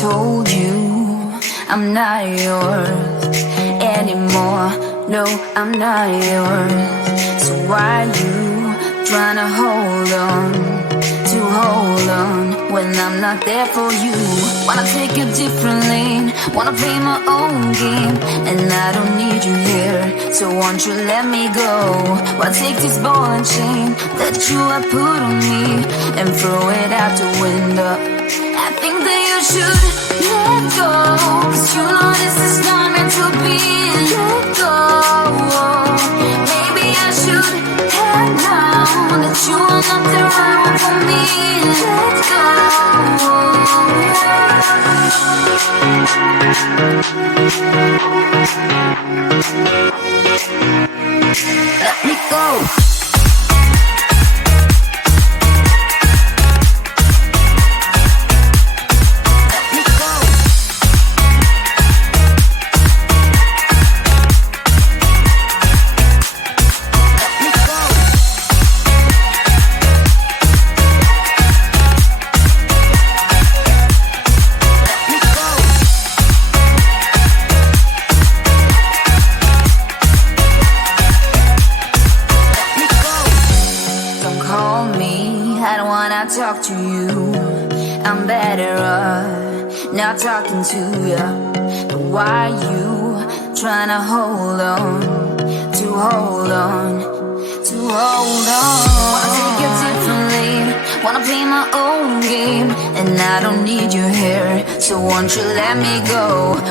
told you I'm not yours anymore. No, I'm not yours. So why you trying to hold on when I'm not there for you? Wanna take a different lane, wanna play my own game, and I don't need you here, so won't you let me go? Wanna take this ball and chain that you have put on me and throw it out the window. I think that you should let go, 'cause you know this is not meant to be. Let go. Maybe I should have known that you are not the right one for me. Let go. Let me go. Talk to you, I'm better off not talking to you. But why you trying to hold on? Wanna take it differently, wanna play my own game, and I don't need you here, so won't you let me go?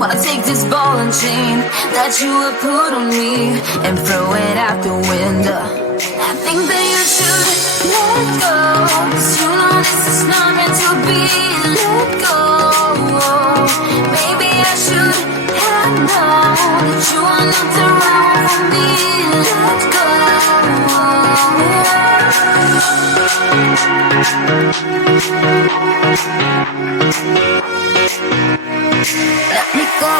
Wanna take this ball and chain that you have put on me and throw it out the window. I think that you should let go, 'cause you know this is not meant to be. Let go. Maybe I should have known that you are not the right one for me. Let go. Let me go.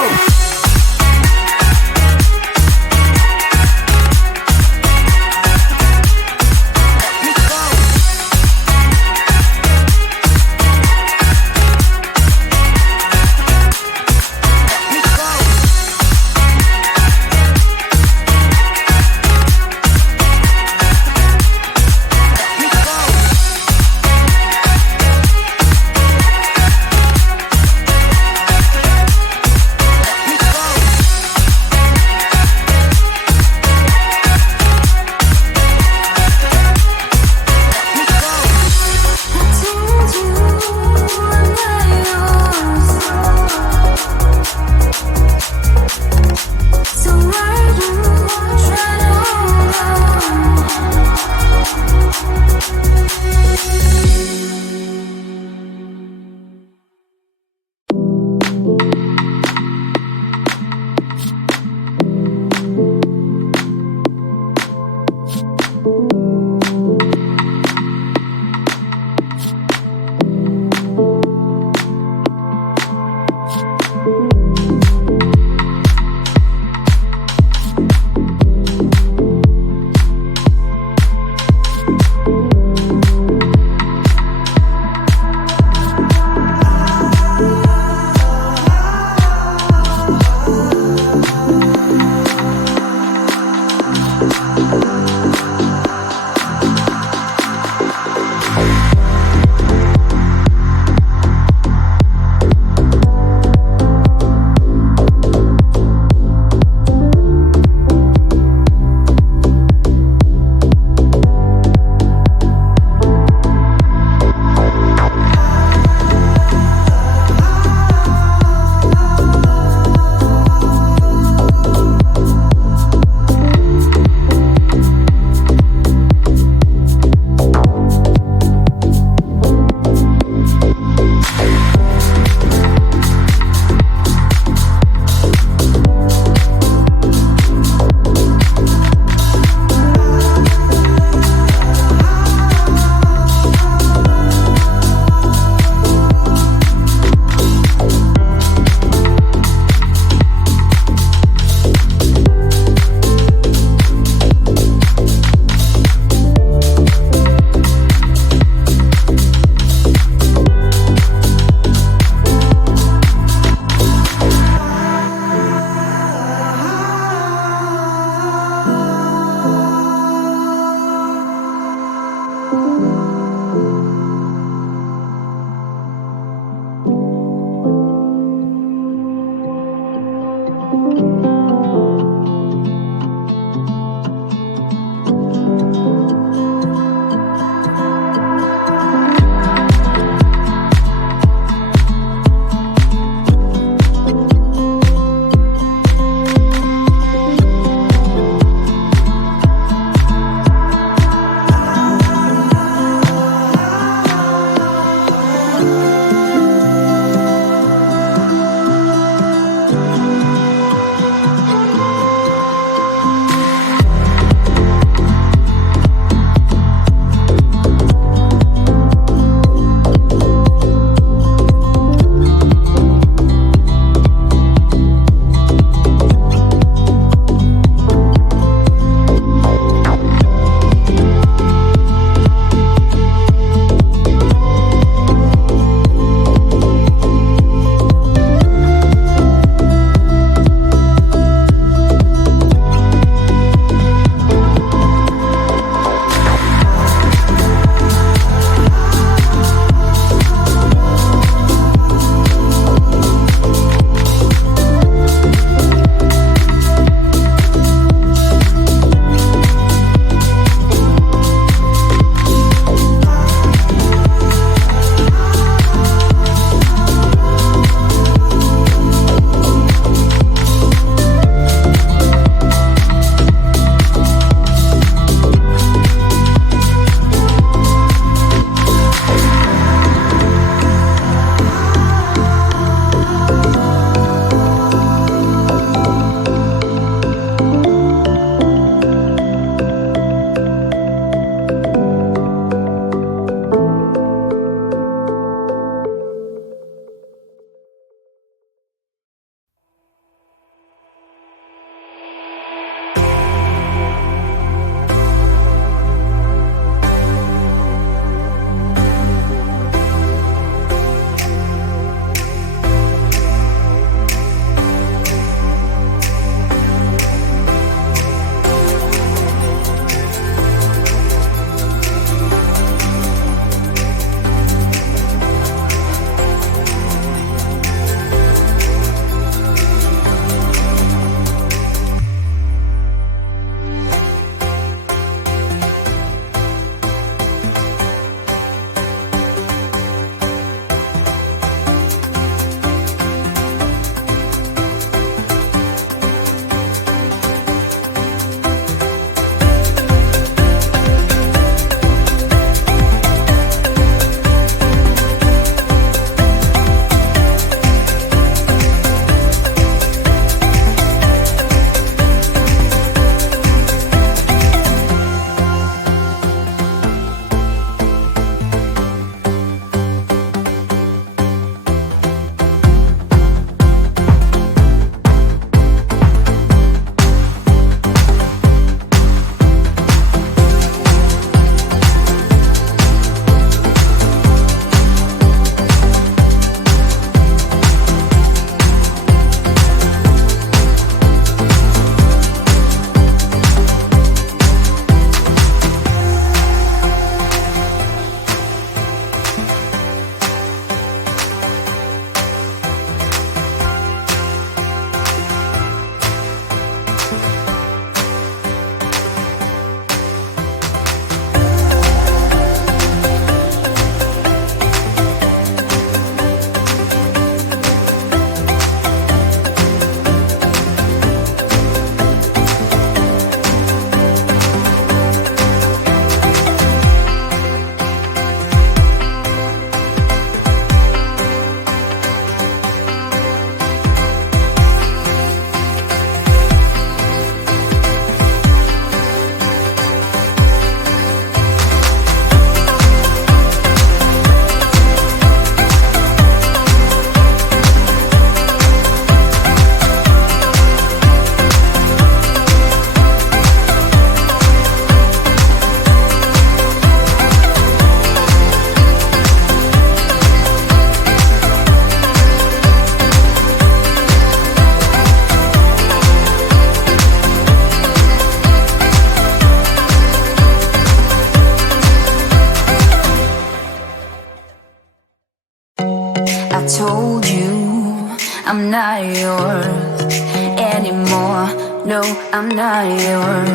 I'm not yours.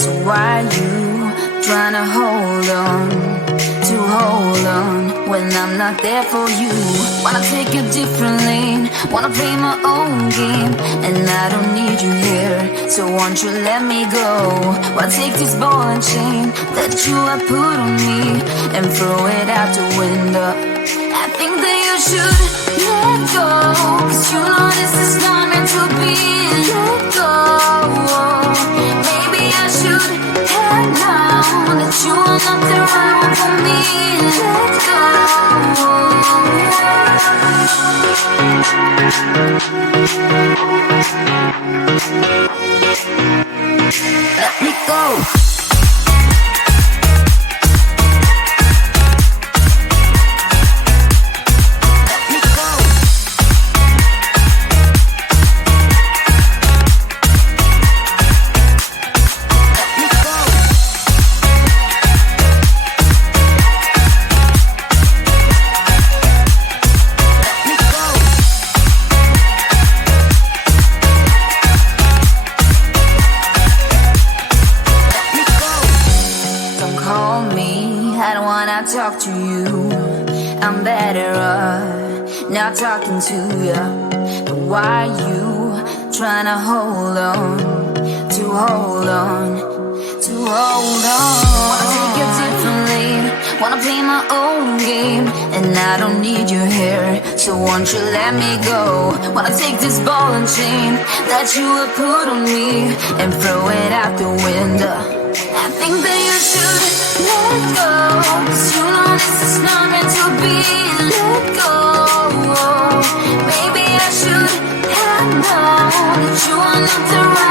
So why you trying to hold on when I'm not there for you? Wanna take a different lane, wanna play my own game, and I don't need you here, so won't you let me go? Wanna take this ball and chain that you have put on me and throw it out the window. I think that you should let go, 'cause you know this is not meant to be. Let go. Maybe I should have known that you are not the right one for me. Let go. Let me go. Talk to you, I'm better off not talking to you. But why you trying to hold on? Wanna take a different lane, wanna play my own game, and I don't need you here, so won't you let me go? Wanna take this ball and chain that you have put on me and throw it out the window. I think that you should let go, 'cause you know this is not meant to be. Let go. Maybe I should have known that you are not the right